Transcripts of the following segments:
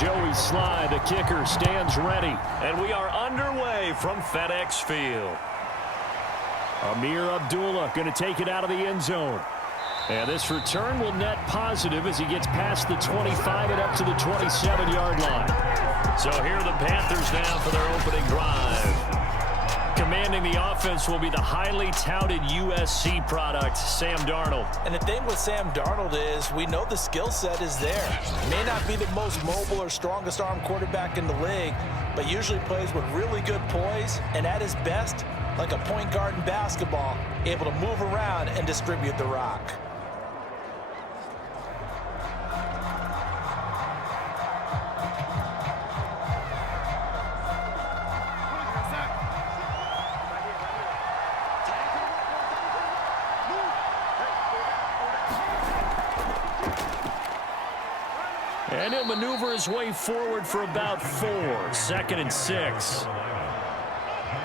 Joey Sly, the kicker, stands ready. And we are underway from FedEx Field. Amir Abdullah going to take it out of the end zone. And this return will net positive as he gets past the 25 and up to the 27-yard line. So here are the Panthers now for their opening drive. Commanding the offense will be the highly touted USC product, Sam Darnold. And the thing with Sam Darnold is we know the skill set is there. May not be the most mobile or strongest arm quarterback in the league, but usually plays with really good poise and at his best, like a point guard in basketball, able to move around and distribute the rock. And he'll maneuver his way forward for about 4. 2nd and 6.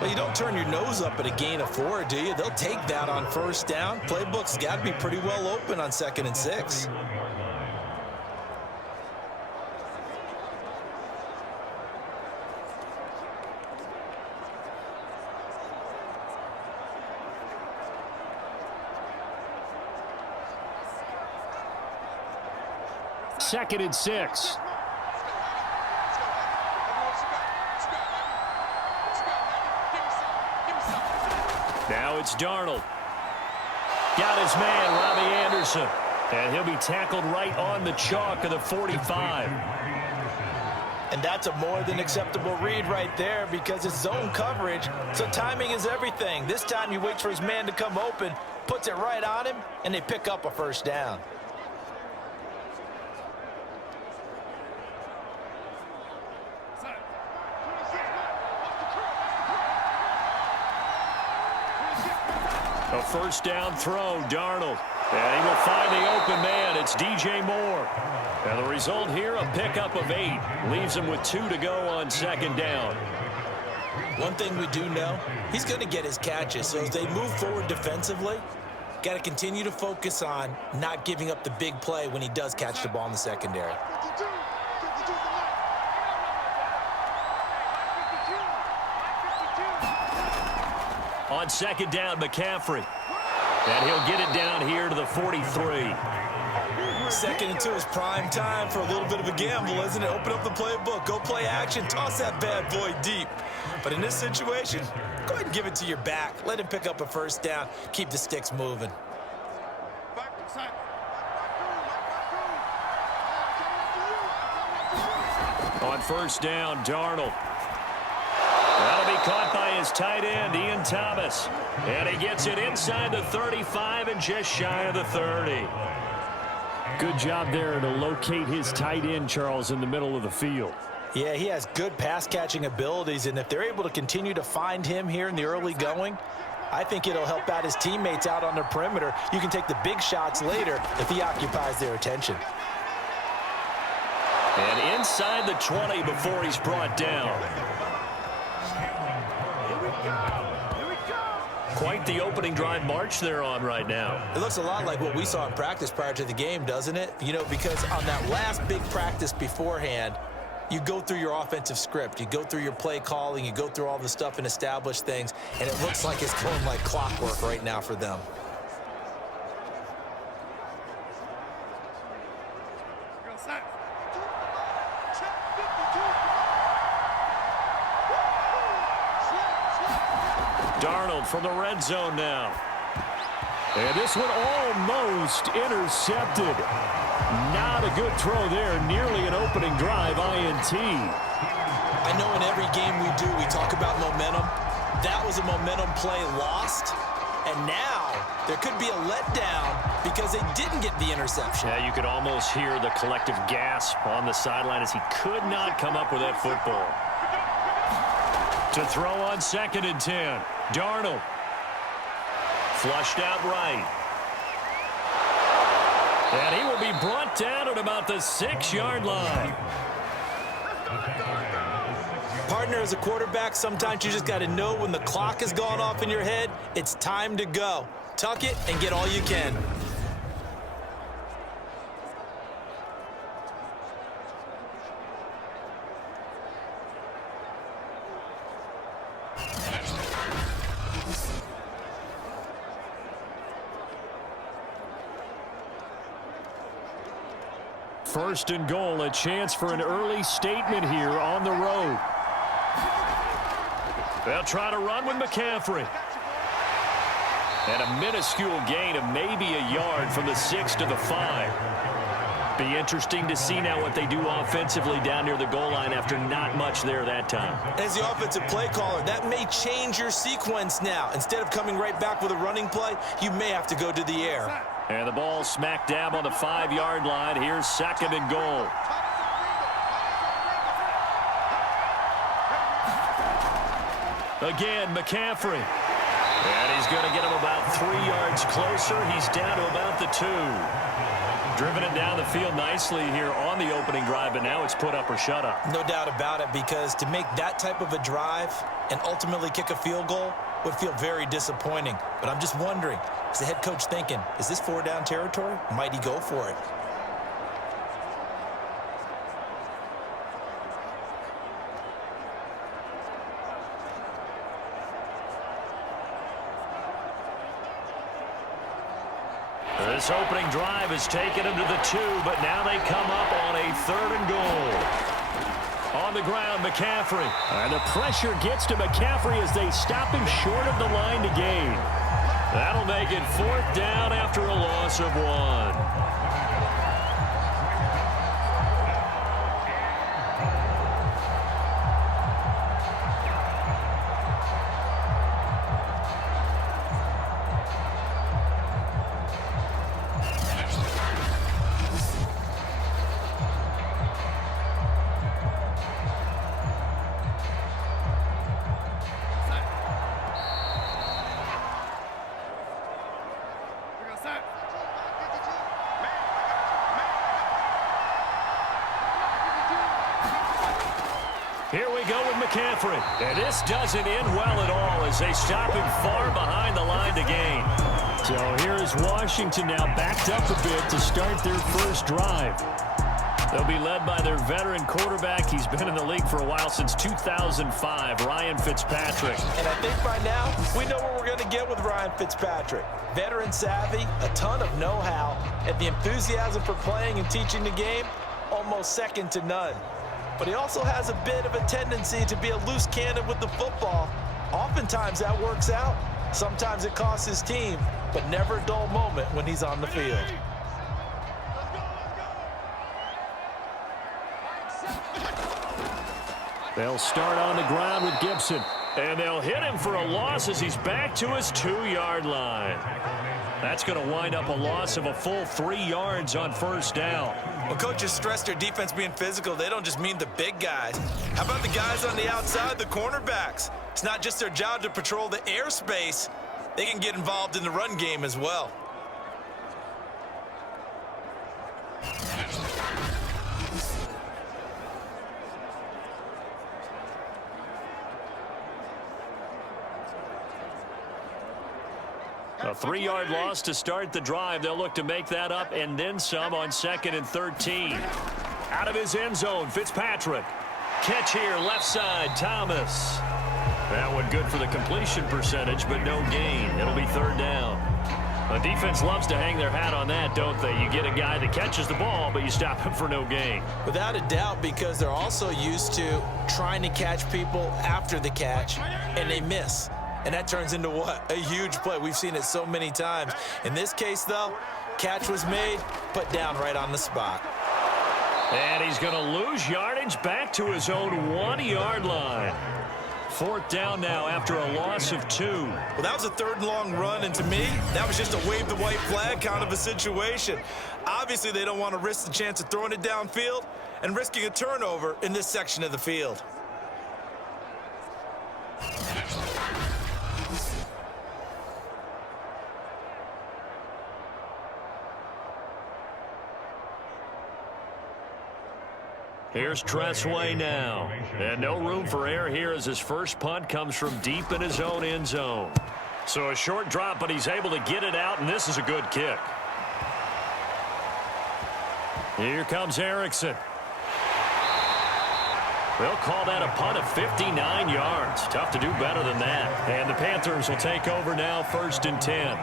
Well, you don't turn your nose up at a gain of 4, do you? They'll take that on first down. Playbook's got to be pretty well open on 2nd and 6. Second and 6. Now it's Darnold. Got his man, Robbie Anderson. And he'll be tackled right on the chalk of the 45. And that's a more than acceptable read right there because it's zone coverage, so timing is everything. This time he waits for his man to come open, puts it right on him, and they pick up a first down. A first down throw, Darnold. And he will find the open man. It's DJ Moore. And the result here, a pickup of 8. Leaves him with 2 to go on 2nd down. One thing we do know, he's going to get his catches. So as they move forward defensively, got to continue to focus on not giving up the big play when he does catch the ball in the secondary. On 2nd down, McCaffrey. And he'll get it down here to the 43. 2nd and 2 is prime time for a little bit of a gamble, isn't it? Open up the playbook, go play action, toss that bad boy deep. But in this situation, go ahead and give it to your back. Let him pick up a first down. Keep the sticks moving. On first down, Darnold. That'll be caught by his tight end, Ian Thomas. And he gets it inside the 35 and just shy of the 30. Good job there to locate his tight end, Charles, in the middle of the field. Yeah, he has good pass-catching abilities, and if they're able to continue to find him here in the early going, I think it'll help out his teammates out on the perimeter. You can take the big shots later if he occupies their attention. And inside the 20 before he's brought down. Quite the opening drive march they're on right now. It looks a lot like what we saw in practice prior to the game, doesn't it? You know, because on that last big practice beforehand, you go through your offensive script, you go through your play calling, you go through all the stuff and establish things, and it looks like it's going like clockwork right now for them. Darnold from the red zone now. And this one almost intercepted. Not a good throw there. Nearly an opening drive INT. I know in every game we do, we talk about momentum. That was a momentum play lost. And now there could be a letdown because they didn't get the interception. Yeah, you could almost hear the collective gasp on the sideline as he could not come up with that football. To throw on 2nd and 10. Darnold. Flushed out right. And he will be brought down at about the 6-yard line. Partner, as a quarterback, sometimes you just got to know when the clock has gone off in your head, it's time to go. Tuck it and get all you can. first and goal, a chance for an early statement here on the road. They'll try to run with McCaffrey. And a minuscule gain of maybe a yard from the 6 to the 5. Be interesting to see now what they do offensively down near the goal line after not much there that time. As the offensive play caller, that may change your sequence now. Instead of coming right back with a running play, you may have to go to the air. And the ball smack dab on the 5-yard line. Here's second and goal. Again, McCaffrey. And he's going to get him about 3 yards closer. He's down to about the 2. Driven it down the field nicely here on the opening drive, but now it's put up or shut up. No doubt about it, because to make that type of a drive and ultimately kick a field goal would feel very disappointing. But I'm just wondering, is the head coach thinking, is this 4-down territory? Might he go for it? This opening drive has taken him to the 2, but now they come up on a 3rd and goal. On the ground, McCaffrey. And the pressure gets to McCaffrey as they stop him short of the line to gain. That'll make it 4th down after a loss of 1. Here we go with McCaffrey. And this doesn't end well at all as they stop him far behind the line to gain. So here's Washington now backed up a bit to start their first drive. They'll be led by their veteran quarterback. He's been in the league for a while, since 2005, Ryan Fitzpatrick. And I think by now we know what we're going to get with Ryan Fitzpatrick. Veteran savvy, a ton of know-how, and the enthusiasm for playing and teaching the game, almost second to none. But he also has a bit of a tendency to be a loose cannon with the football. Oftentimes that works out. Sometimes it costs his team, but never a dull moment when he's on the field. They'll start on the ground with Gibson. And they'll hit him for a loss as he's back to his 2-yard line. That's going to wind up a loss of a full 3 yards on first down. Well, coaches stress their defense being physical. They don't just mean the big guys. How about the guys on the outside, the cornerbacks? It's not just their job to patrol the airspace. They can get involved in the run game as well. A 3-yard loss to start the drive. They'll look to make that up and then some on 2nd and 13. Out of his end zone, Fitzpatrick. Catch here, left side, Thomas. That one good for the completion percentage, but no gain. It'll be 3rd down. The defense loves to hang their hat on that, don't they? You get a guy that catches the ball, but you stop him for no gain. Without a doubt, because they're also used to trying to catch people after the catch, and they miss. And that turns into what? A huge play. We've seen it so many times. In this case, though, catch was made, put down right on the spot. And he's going to lose yardage back to his own 1-yard line. 4th down now after a loss of 2. Well, that was a 3rd and long run, and to me, that was just a wave the white flag kind of a situation. Obviously, they don't want to risk the chance of throwing it downfield and risking a turnover in this section of the field. Here's Tressway now. And no room for error here as his first punt comes from deep in his own end zone. So a short drop, but he's able to get it out, and this is a good kick. Here comes Erickson. They'll call that a punt of 59 yards. Tough to do better than that. And the Panthers will take over now, 1st and 10.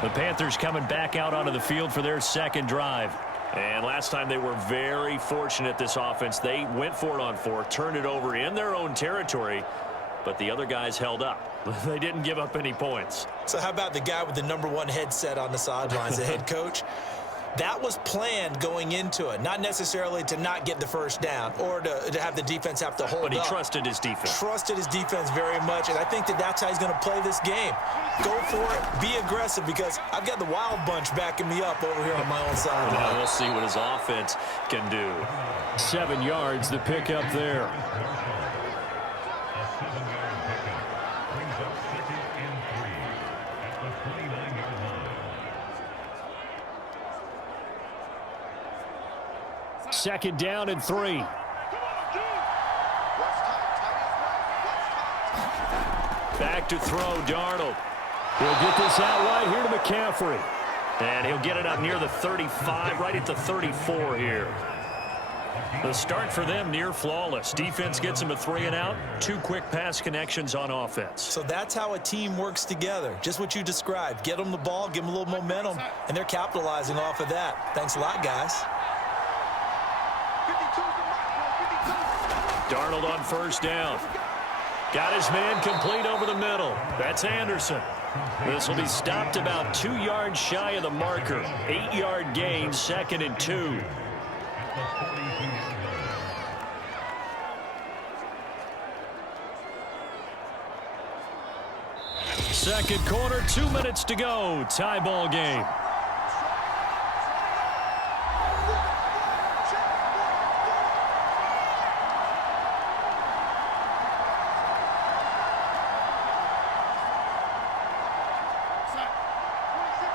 The Panthers coming back out onto the field for their second drive. And last time they were very fortunate, this offense. They went for it on 4, turned it over in their own territory, but the other guys held up. They didn't give up any points. So how about the guy with the #1 headset on the sidelines, the head coach? That was planned going into it, not necessarily to not get the first down or to have the defense have to hold up. But he trusted his defense. Trusted his defense very much, and I think that's how he's going to play this game. Go for it, be aggressive, because I've got the wild bunch backing me up over here on my own side. Now we'll see what his offense can do. 7 yards, the pickup there. Second down and 3. Back to throw, Darnold. He'll get this out wide here to McCaffrey. And he'll get it up near the 35, right at the 34 here. The start for them near flawless. Defense gets them a 3 and out. 2 quick pass connections on offense. So that's how a team works together. Just what you described. Get them the ball, give them a little momentum, and they're capitalizing off of that. Thanks a lot, guys. Darnold on first down. Got his man complete over the middle. That's Anderson. This will be stopped about 2 yards shy of the marker. 8-yard gain, 2nd and 2. Second quarter, 2 minutes to go. Tie ball game.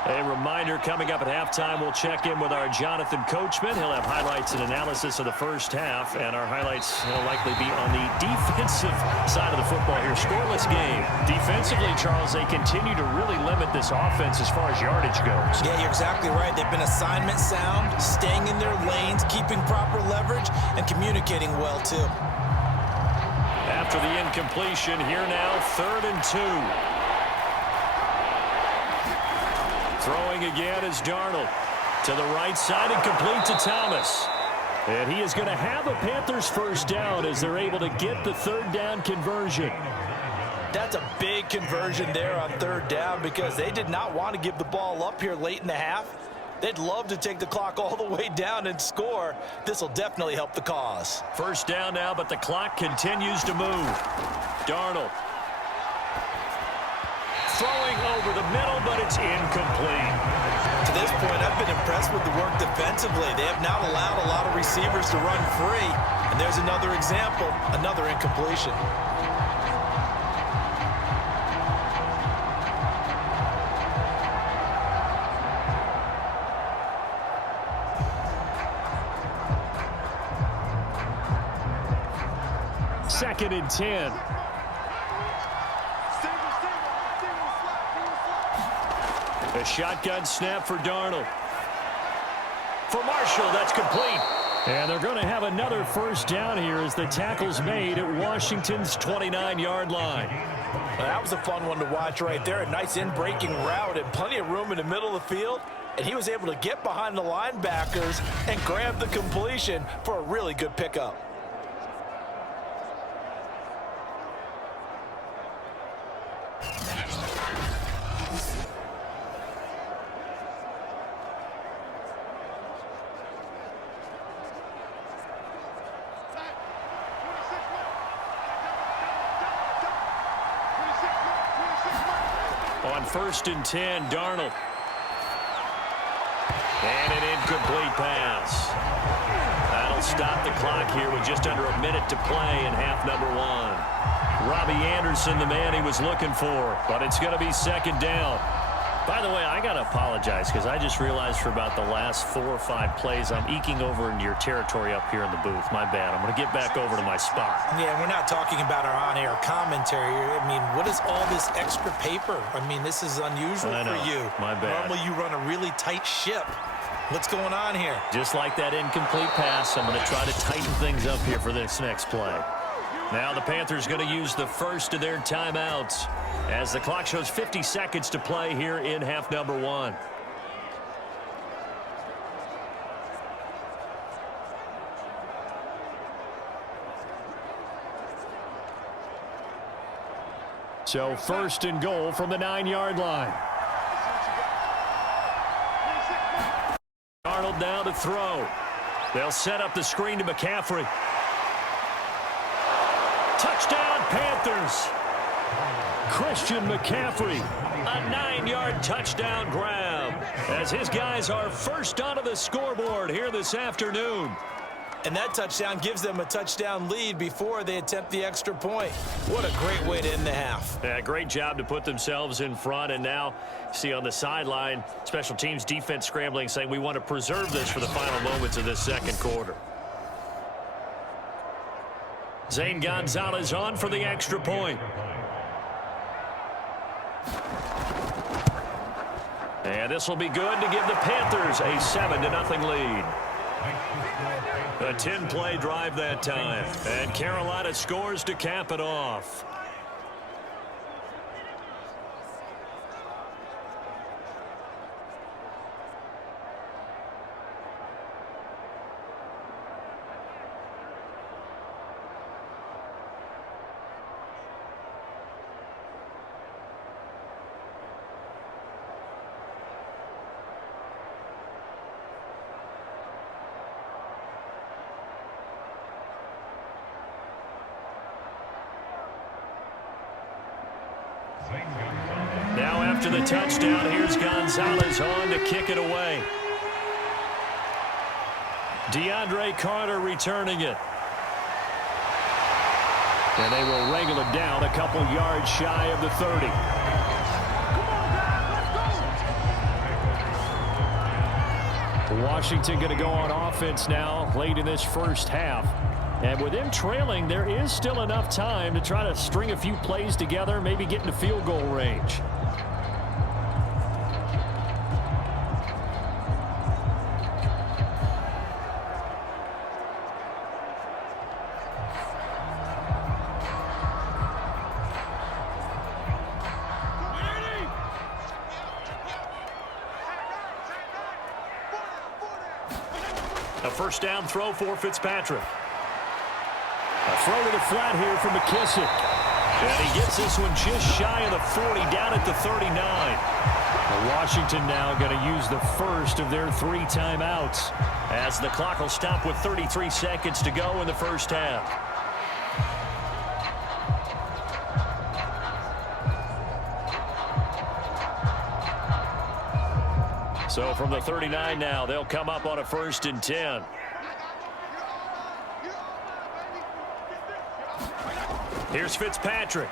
A reminder, coming up at halftime, we'll check in with our Jonathan Coachman. He'll have highlights and analysis of the first half, and our highlights will likely be on the defensive side of the football here. Scoreless game. Defensively, Charles, they continue to really limit this offense as far as yardage goes. Yeah, you're exactly right. They've been assignment sound, staying in their lanes, keeping proper leverage, and communicating well, too. After the incompletion, here now, 3rd and 2. Throwing again is Darnold. To the right side and complete to Thomas. And he is going to have a Panthers first down as they're able to get the 3rd down conversion. That's a big conversion there on 3rd down because they did not want to give the ball up here late in the half. They'd love to take the clock all the way down and score. This will definitely help the cause. First down now, but the clock continues to move. Darnold. Throwing over the middle, but it's incomplete. To this point, I've been impressed with the work defensively. They have not allowed a lot of receivers to run free. And there's another example, another incompletion. Second and 10. A shotgun snap for Darnold. For Marshall, that's complete. And they're going to have another first down here as the tackle's made at Washington's 29-yard line. Well, that was a fun one to watch right there. A nice in-breaking route and plenty of room in the middle of the field. And he was able to get behind the linebackers and grab the completion for a really good pickup. On 1st and 10, Darnold. And an incomplete pass. That'll stop the clock here with just under a minute to play in half number 1. Robbie Anderson, the man he was looking for, but it's going to be 2nd down. By the way, I got to apologize because I just realized for about the last 4 or 5 plays, I'm eking over into your territory up here in the booth. My bad. I'm going to get back over to my spot. Yeah, we're not talking about our on-air commentary. I mean, what is all this extra paper? I mean, this is unusual for you. My bad. Normally, you run a really tight ship. What's going on here? Just like that incomplete pass, I'm going to try to tighten things up here for this next play. Now the Panthers going to use the first of their timeouts as the clock shows 50 seconds to play here in half number 1. So first and goal from the 9-yard line. Arnold now to throw. They'll set up the screen to McCaffrey. Touchdown, Panthers. Christian McCaffrey, a 9-yard touchdown grab, as his guys are first onto the scoreboard here this afternoon. And that touchdown gives them a touchdown lead before they attempt the extra point. What a great way to end the half. Yeah, great job to put themselves in front. And now, see on the sideline, special teams defense scrambling, saying we want to preserve this for the final moments of this second quarter. Zane Gonzalez on for the extra point. And this will be good to give the Panthers a 7-0 lead. A 10-play drive that time. And Carolina scores to cap it off. Now after the touchdown, here's Gonzalez on to kick it away. DeAndre Carter returning it. And they will wrangle it down a couple yards shy of the 30. Washington going to go on offense now late in this first half. And with them trailing, there is still enough time to try to string a few plays together, maybe get into field goal range. A first down throw for Fitzpatrick. A throw to the flat here from McKissick. And he gets this one just shy of the 40, down at the 39. Washington now going to use the first of their 3 timeouts, as the clock will stop with 33 seconds to go in the first half. So from the 39 now, they'll come up on a 1st and 10. Here's Fitzpatrick.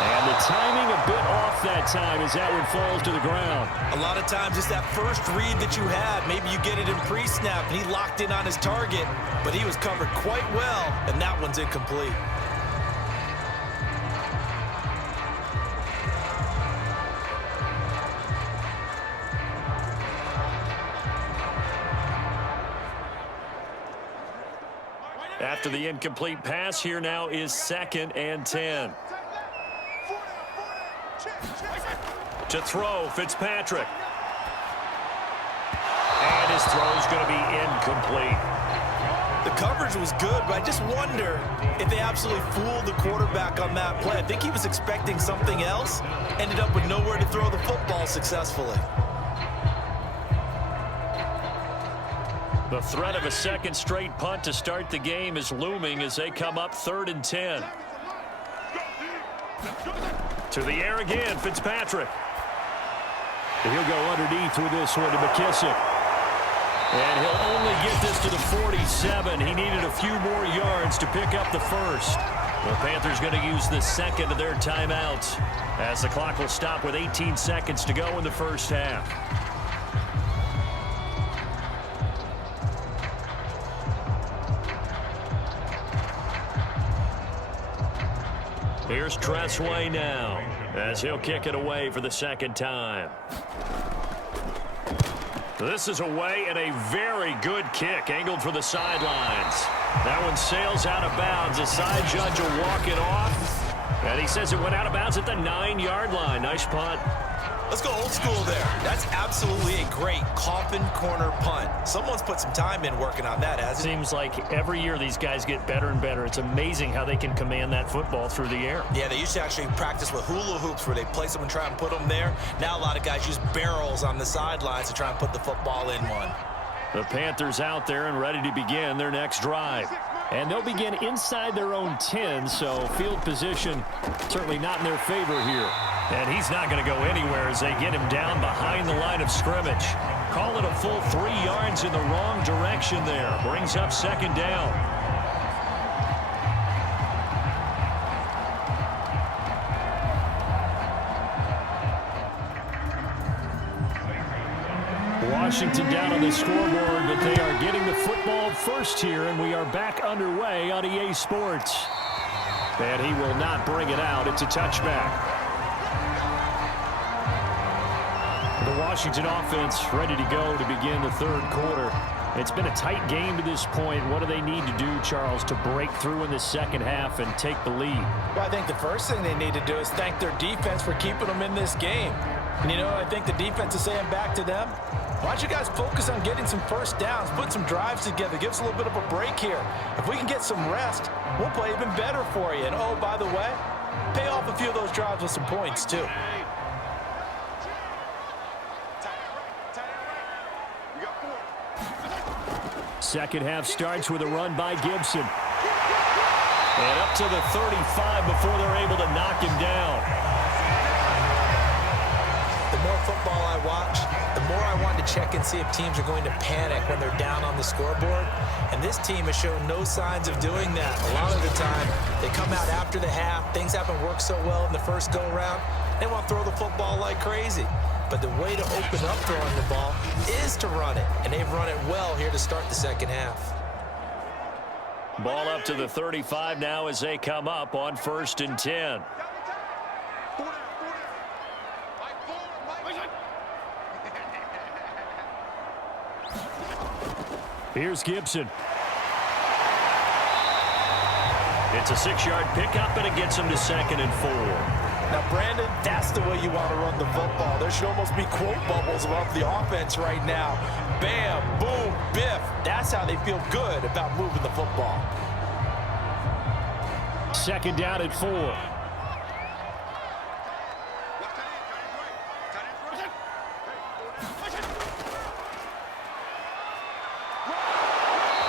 And the timing a bit off that time as that one falls to the ground. A lot of times it's that first read that you have. Maybe you get it in pre-snap and he locked in on his target, but he was covered quite well, and that one's incomplete. After the incomplete pass, here now is 2nd and 10. To throw, Fitzpatrick. And his throw is going to be incomplete. The coverage was good, but I just wonder if they absolutely fooled the quarterback on that play. I think he was expecting something else, ended up with nowhere to throw the football successfully. The threat of a second straight punt to start the game is looming as they come up 3rd and 10. To the air again, Fitzpatrick. He'll go underneath with this one to McKissick. And he'll only get this to the 47. He needed a few more yards to pick up the first. The Panthers going to use the second of their timeouts, as the clock will stop with 18 seconds to go in the first half. Here's Tressway now, as he'll kick it away for the 2nd time. This is away, and a very good kick, angled for the sidelines. That one sails out of bounds. The side judge will walk it off, and he says it went out of bounds at the 9-yard line. Nice punt. Let's go old school there. That's absolutely a great coffin corner punt. Someone's put some time in working on that, hasn't it? Seems like every year these guys get better and better. It's amazing how they can command that football through the air. Yeah, they used to actually practice with hula hoops where they place them and try and put them there. Now a lot of guys use barrels on the sidelines to try and put the football in one. The Panthers out there and ready to begin their next drive. And they'll begin inside their own 10, so field position certainly not in their favor here. And he's not going to go anywhere as they get him down behind the line of scrimmage. Call it a full 3 yards in the wrong direction there. Brings up second down. Washington down on the scoreboard, but they are getting the football first here, and we are back underway on EA Sports. And he will not bring it out. It's a touchback. The Washington offense ready to go to begin the third quarter. It's been a tight game to this point. What do they need to do, Charles, to break through in the second half and take the lead? Well, I think the first thing they need to do is thank their defense for keeping them in this game. And, you know, I think the defense is saying back to them, why don't you guys focus on getting some first downs, put some drives together, give us a little bit of a break here. If we can get some rest, we'll play even better for you. And, oh, by the way, pay off a few of those drives with some points, too. Second half starts with a run by Gibson. And up to the 35 before they're able to knock him down. The more football I watch, the more I want to check and see if teams are going to panic when they're down on the scoreboard. And this team has shown no signs of doing that. A lot of the time, they come out after the half. Things haven't worked so well in the first go-around. They want to throw the football like crazy. But the way to open up throwing the ball is to run it. And they've run it well here to start the second half. Ball up to the 35 now as they come up on 1st and 10. Here's Gibson. It's a 6-yard pickup, and it gets him to 2nd and 4. Now, Brandon, that's the way you want to run the football. There should almost be quote bubbles above the offense right now. Bam, boom, biff. That's how they feel good about moving the football. 2nd down at 4.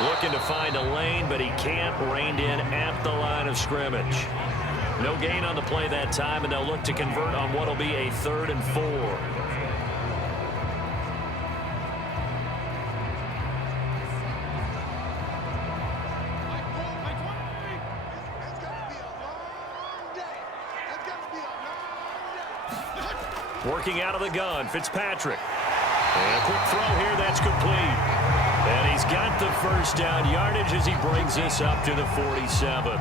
Looking to find a lane, but he can't. Reined in at the line of scrimmage. No gain on the play that time, and they'll look to convert on what will be a 3rd and 4. Working out of the gun, Fitzpatrick. And a quick throw here, that's complete. And he's got the first down yardage as he brings this up to the 47.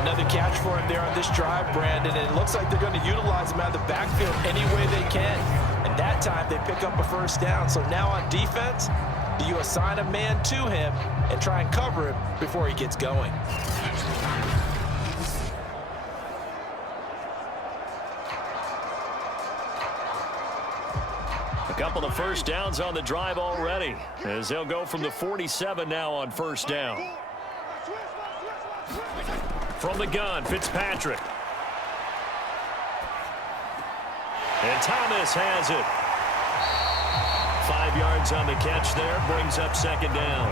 Another catch for him there on this drive, Brandon. And it looks like they're going to utilize him out of the backfield any way they can. And that time they pick up a first down. So now on defense, do you assign a man to him and try and cover him before he gets going? A couple of first downs on the drive already as they'll go from the 47 now on 1st down. From the gun, Fitzpatrick. And Thomas has it. 5 yards on the catch there, brings up 2nd down.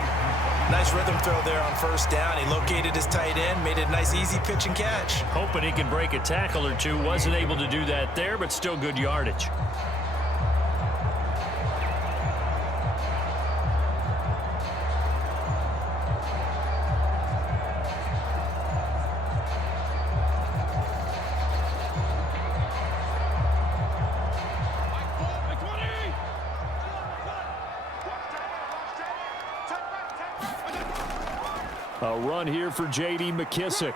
Nice rhythm throw there on 1st down. He located his tight end, made it a nice easy pitch and catch. Hoping he can break a tackle or two. Wasn't able to do that there, but still good yardage. A run here for J.D. McKissick.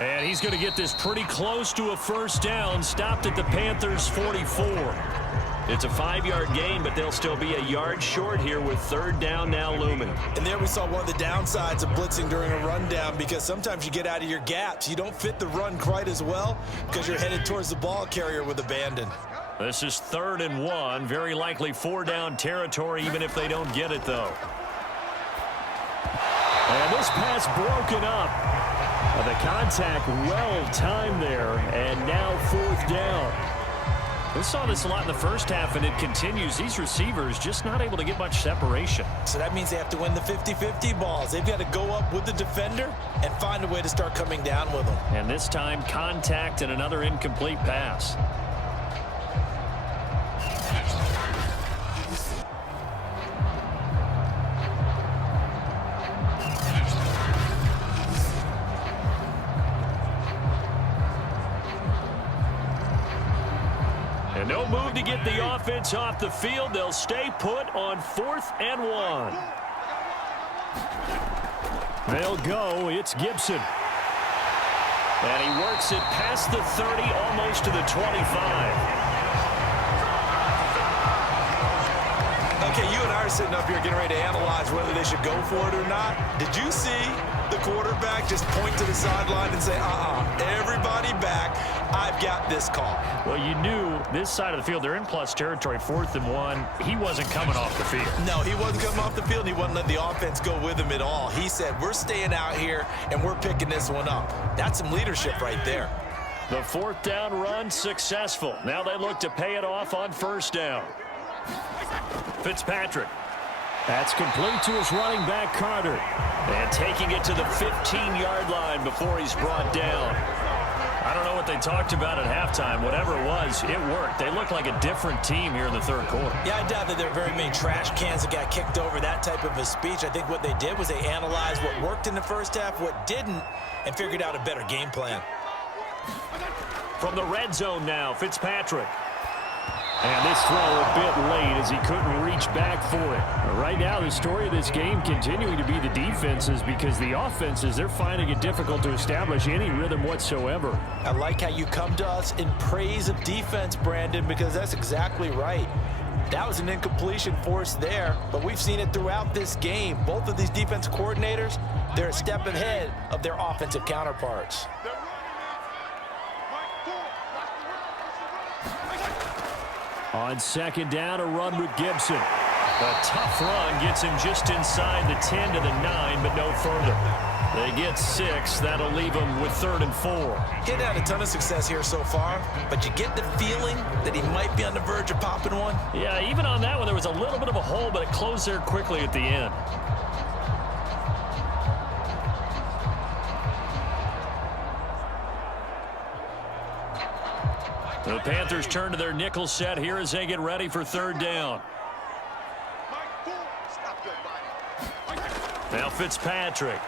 And he's going to get this pretty close to a first down. Stopped at the Panthers' 44. It's a 5-yard gain, but they'll still be a yard short here with 3rd down now looming. And there we saw one of the downsides of blitzing during a rundown, because sometimes you get out of your gaps. You don't fit the run quite as well because you're headed towards the ball carrier with abandon. This is 3rd and 1. Very likely 4-down territory, even if they don't get it, though. And this pass broken up. The contact well timed there, and now 4th down. We saw this a lot in the first half, and it continues. These receivers just not able to get much separation. So that means they have to win the 50-50 balls. They've got to go up with the defender and find a way to start coming down with them. And this time, contact and another incomplete pass. And no move to get the offense off the field. They'll stay put on 4th and 1. They'll go. It's Gibson. And he works it past the 30, almost to the 25. Okay, you and I are sitting up here getting ready to analyze whether they should go for it or not. Did you see the quarterback just point to the sideline and say, everybody back, I've got this call? Well, you knew this side of the field, they're in plus territory, 4th and 1. He wasn't coming off the field. No, he wasn't coming off the field. He wasn't letting the offense go with him at all. He said, we're staying out here, and we're picking this one up. That's some leadership right there. The 4th down run successful. Now they look to pay it off on 1st down. Fitzpatrick. That's complete to his running back, Carter. And taking it to the 15-yard line before he's brought down. I don't know what they talked about at halftime. Whatever it was, it worked. They look like a different team here in the 3rd quarter. Yeah, I doubt that there are very many trash cans that got kicked over, that type of a speech. I think what they did was they analyzed what worked in the first half, what didn't, and figured out a better game plan. From the red zone now, Fitzpatrick. And this throw a bit late as he couldn't reach back for it. Right now, the story of this game continuing to be the defenses, because the offenses, they're finding it difficult to establish any rhythm whatsoever. I like how you come to us in praise of defense, Brandon, because that's exactly right. That was an incompletion forced there, but we've seen it throughout this game. Both of these defense coordinators, they're a step ahead of their offensive counterparts. On 2nd down, a run with Gibson. A tough run gets him just inside the 10 to the 9, but no further. They get 6. That'll leave them with 3rd and 4. He hadn't had a ton of success here so far, but you get the feeling that he might be on the verge of popping one. Yeah, even on that one, there was a little bit of a hole, but it closed there quickly at the end. The Panthers turn to their nickel set here as they get ready for 3rd down. Now Fitzpatrick.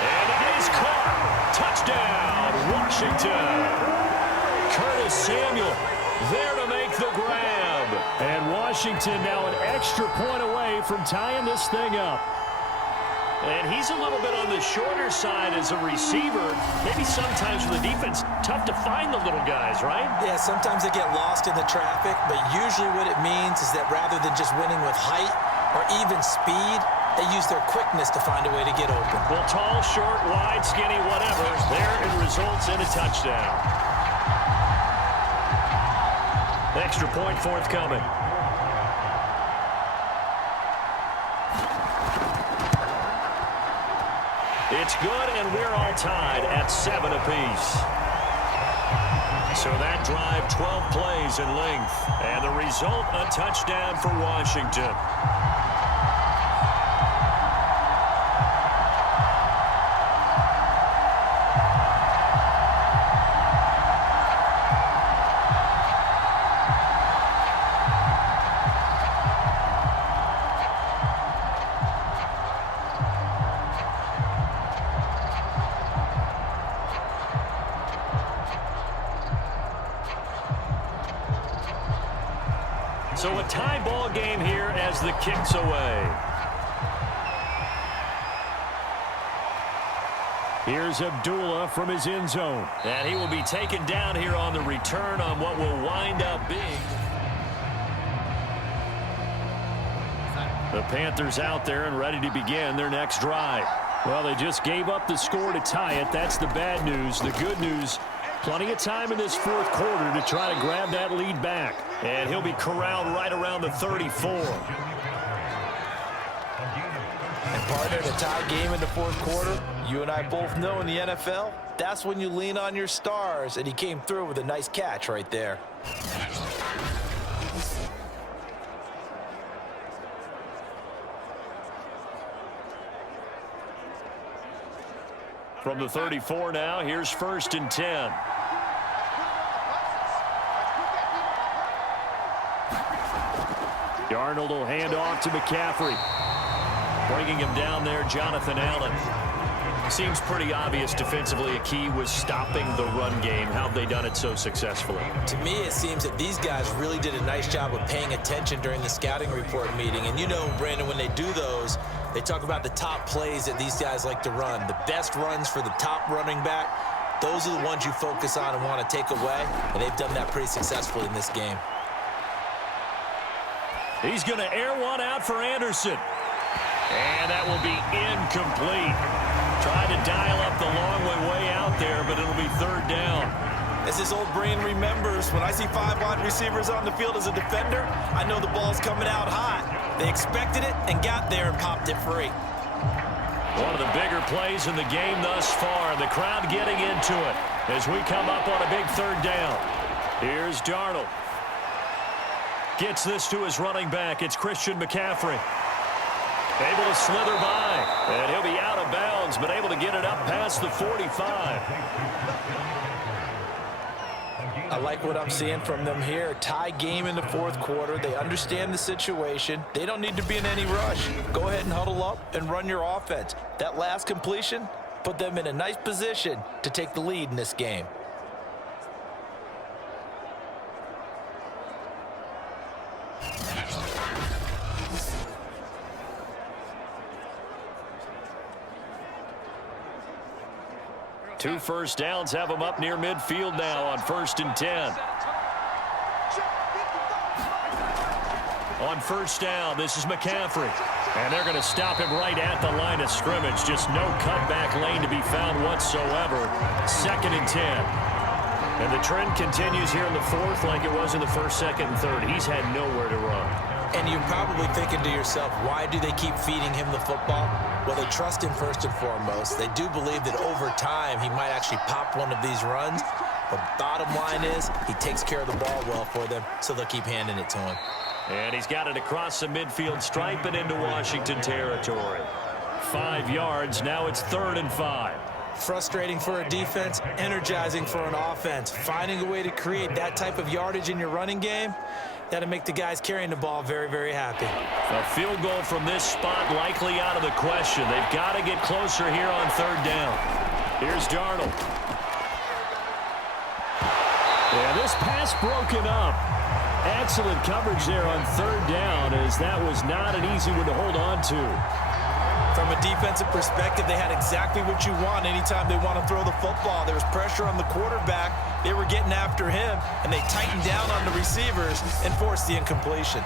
And it is caught. Touchdown, Washington. Curtis Samuel there to make the grab. And Washington now an extra point away from tying this thing up. And he's a little bit on the shorter side as a receiver. Maybe sometimes for the defense, tough to find the little guys, right? Yeah, sometimes they get lost in the traffic, but usually what it means is that rather than just winning with height or even speed, they use their quickness to find a way to get open. Well, tall, short, wide, skinny, whatever, there it results in a touchdown. Extra point forthcoming. It's good, and we're all tied at 7 apiece. So that drive, 12 plays in length. And the result, a touchdown for Washington. So a tie ball game here as the kick's away. Here's Abdullah from his end zone. And he will be taken down here on the return on what will wind up being. The Panthers out there and ready to begin their next drive. Well, they just gave up the score to tie it. That's the bad news. The good news, plenty of time in this fourth quarter to try to grab that lead back. And he'll be corralled right around the 34. And partner, the tie game in the fourth quarter, you and I both know in the NFL, that's when you lean on your stars, and he came through with a nice catch right there. From the 34 now, here's 1st and 10. Darnold will hand off to McCaffrey. Bringing him down there, Jonathan Allen. Seems pretty obvious defensively a key was stopping the run game. How have they done it so successfully? To me, it seems that these guys really did a nice job of paying attention during the scouting report meeting. And you know, Brandon, when they do those, they talk about the top plays that these guys like to run. The best runs for the top running back, those are the ones you focus on and want to take away. And they've done that pretty successfully in this game. He's going to air one out for Anderson. And that will be incomplete. Tried to dial up the long way out there, but it'll be 3rd down. As his old brain remembers, when I see 5 wide receivers on the field as a defender, I know the ball's coming out hot. They expected it and got there and popped it free. One of the bigger plays in the game thus far. The crowd getting into it as we come up on a big 3rd down. Here's Darnold. Gets this to his running back. It's Christian McCaffrey. Able to slither by, and he'll be out of bounds, but able to get it up past the 45. I like what I'm seeing from them here. Tie game in the fourth quarter. They understand the situation. They don't need to be in any rush. Go ahead and huddle up and run your offense. That last completion put them in a nice position to take the lead in this game. Two first downs have them up near midfield now on 1st and 10. On 1st down, this is McCaffrey. And they're going to stop him right at the line of scrimmage. Just no cutback lane to be found whatsoever. 2nd and 10. And the trend continues here in the fourth like it was in the 1st, 2nd, and 3rd. He's had nowhere to run. And you're probably thinking to yourself, why do they keep feeding him the football? Well, they trust him first and foremost. They do believe that over time he might actually pop one of these runs. But bottom line is he takes care of the ball well for them, so they'll keep handing it to him. And he's got it across the midfield stripe and into Washington territory. 5 yards. Now it's 3rd and 5. Frustrating for a defense, energizing for an offense. Finding a way to create that type of yardage in your running game, that'll make the guys carrying the ball very, very happy. A field goal from this spot likely out of the question. They've got to get closer here on 3rd down. Here's Darnold. Yeah, this pass broken up. Excellent coverage there on 3rd down, as that was not an easy one to hold on to. From a defensive perspective, they had exactly what you want anytime they want to throw the football. There was pressure on the quarterback. They were getting after him, and they tightened down on the receivers and forced the incompletion.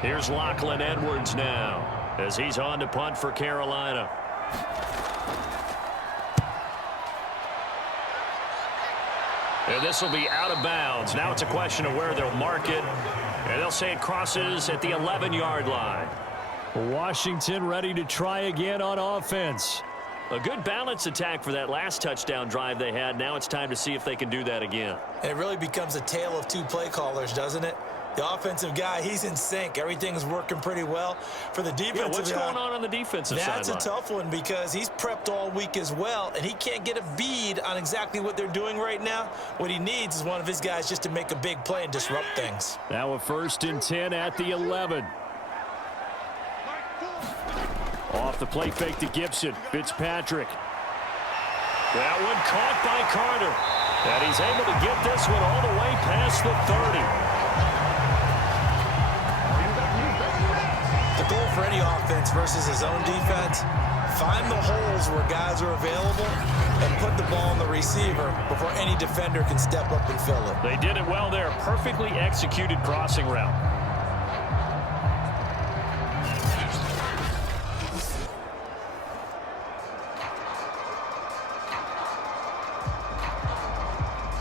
Here's Lachlan Edwards now, as he's on to punt for Carolina. And this will be out of bounds. Now it's a question of where they'll mark it. And they'll say it crosses at the 11-yard line. Washington ready to try again on offense. A good balance attack for that last touchdown drive they had. Now it's time to see if they can do that again. And it really becomes a tale of 2 play callers, doesn't it? The offensive guy, he's in sync. Everything's working pretty well. For the defensive guy, what's going on the defensive side? That's a tough one because he's prepped all week as well, and he can't get a bead on exactly what they're doing right now. What he needs is one of his guys just to make a big play and disrupt things. Now a 1st and 10 at the 11. Off the play fake to Gibson. Fitzpatrick. That one caught by Carter. And he's able to get this one all the way past the 30. The goal for any offense versus his own defense. Find the holes where guys are available and put the ball on the receiver before any defender can step up and fill it. They did it well there. Perfectly executed crossing route.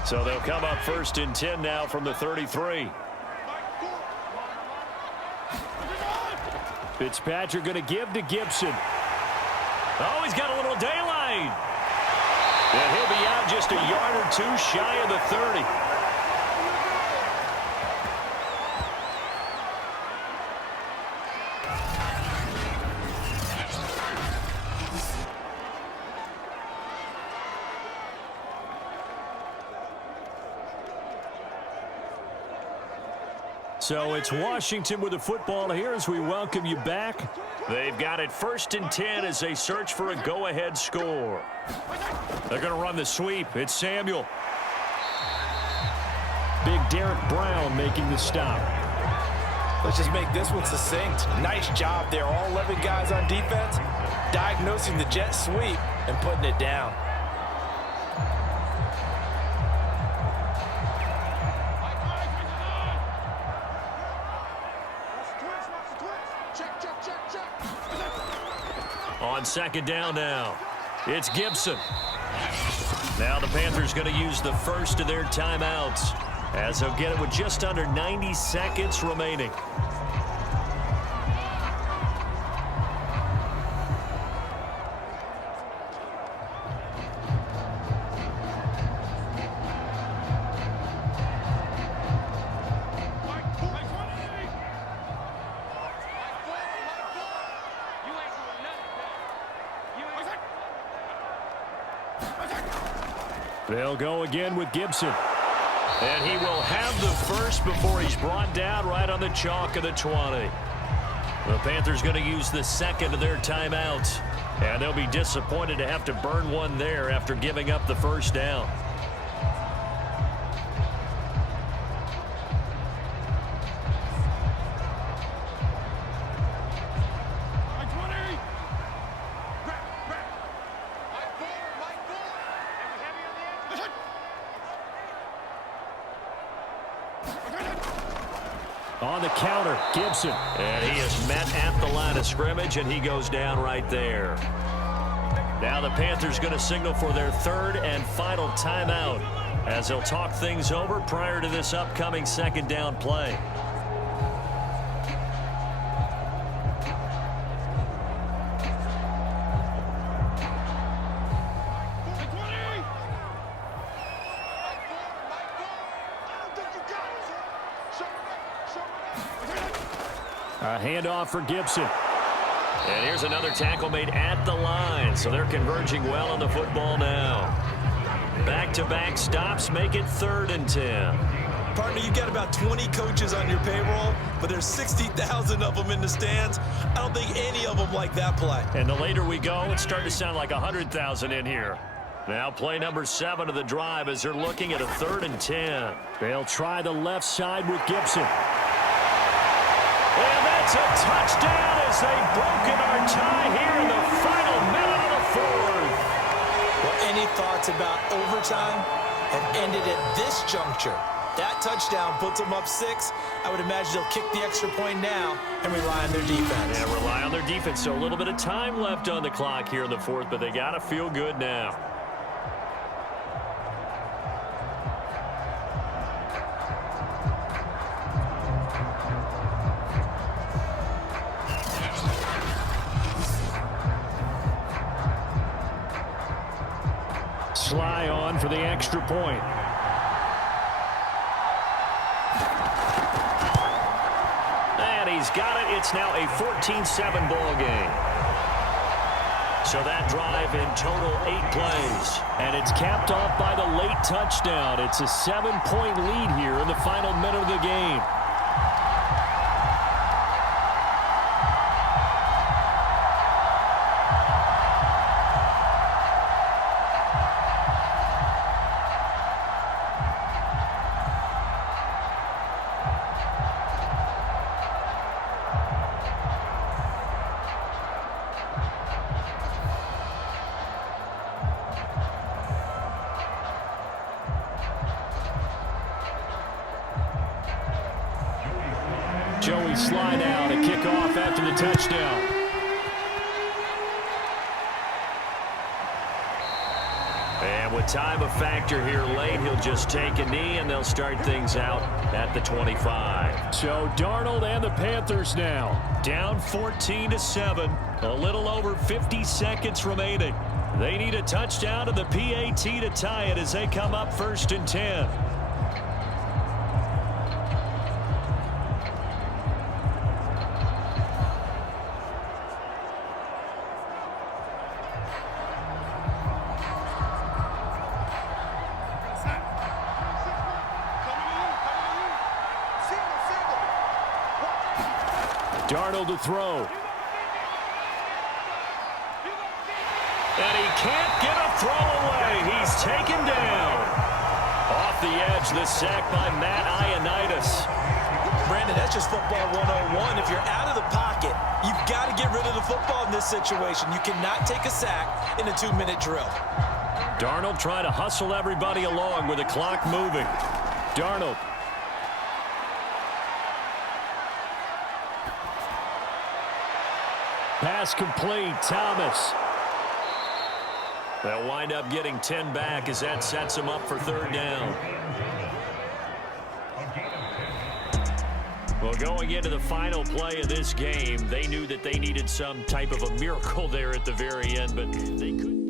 So they'll come up 1st and 10 now from the 33. Fitzpatrick going to give to Gibson. Oh, he's got a little daylight. And he'll be out just a yard or two shy of the 30. So it's Washington with the football here as we welcome you back. They've got it 1st and 10 as they search for a go-ahead score. They're going to run the sweep. It's Samuel. Big Derek Brown making the stop. Let's just make this one succinct. Nice job there. All 11 guys on defense diagnosing the jet sweep and putting it down. On 2nd down now, it's Gibson. Now the Panthers going to use the first of their timeouts as they'll get it with just under 90 seconds remaining. They'll go again with Gibson. And he will have the first before he's brought down right on the chalk of the 20. The Panthers going to use the second of their timeouts. And they'll be disappointed to have to burn one there after giving up the first down. On the counter, Gibson. And he is met at the line of scrimmage, and he goes down right there. Now the Panthers going to signal for their 3rd and final timeout as they'll talk things over prior to this upcoming 2nd down play. A handoff for Gibson. And here's another tackle made at the line. So they're converging well on the football now. Back-to-back stops make it 3rd and 10. Partner, you've got about 20 coaches on your payroll, but there's 60,000 of them in the stands. I don't think any of them like that play. And the later we go, it's starting to sound like 100,000 in here. Now play number 7 of the drive as they're looking at a 3rd and 10. They'll try the left side with Gibson. And that's a touchdown as they've broken our tie here in the final minute of the 4th. Well, any thoughts about overtime have ended at this juncture. That touchdown puts them up 6. I would imagine they'll kick the extra point now and rely on their defense. And rely on their defense. So a little bit of time left on the clock here in the 4th, but they got to feel good now. Sly on for the extra point. And he's got it. It's now a 14-7 ball game. So that drive in total 8 plays. And it's capped off by the late touchdown. It's a 7-point lead here in the final minute of the game. Joey slide out, a kickoff after the touchdown. And with time a factor here late, he'll just take a knee, and they'll start things out at the 25. So Darnold and the Panthers now down 14-7, a little over 50 seconds remaining. They need a touchdown and the PAT to tie it as they come up 1st and 10. Darnold to throw. And he can't get a throw away. He's taken down. Off the edge, the sack by Matt Ioannidis. Brandon, that's just football 101. If you're out of the pocket, you've got to get rid of the football in this situation. You cannot take a sack in a 2-minute drill. Darnold trying to hustle everybody along with the clock moving. Darnold. Pass complete. Thomas. They'll wind up getting 10 back as that sets them up for 3rd down. Well, going into the final play of this game, they knew that they needed some type of a miracle there at the very end, but they couldn't.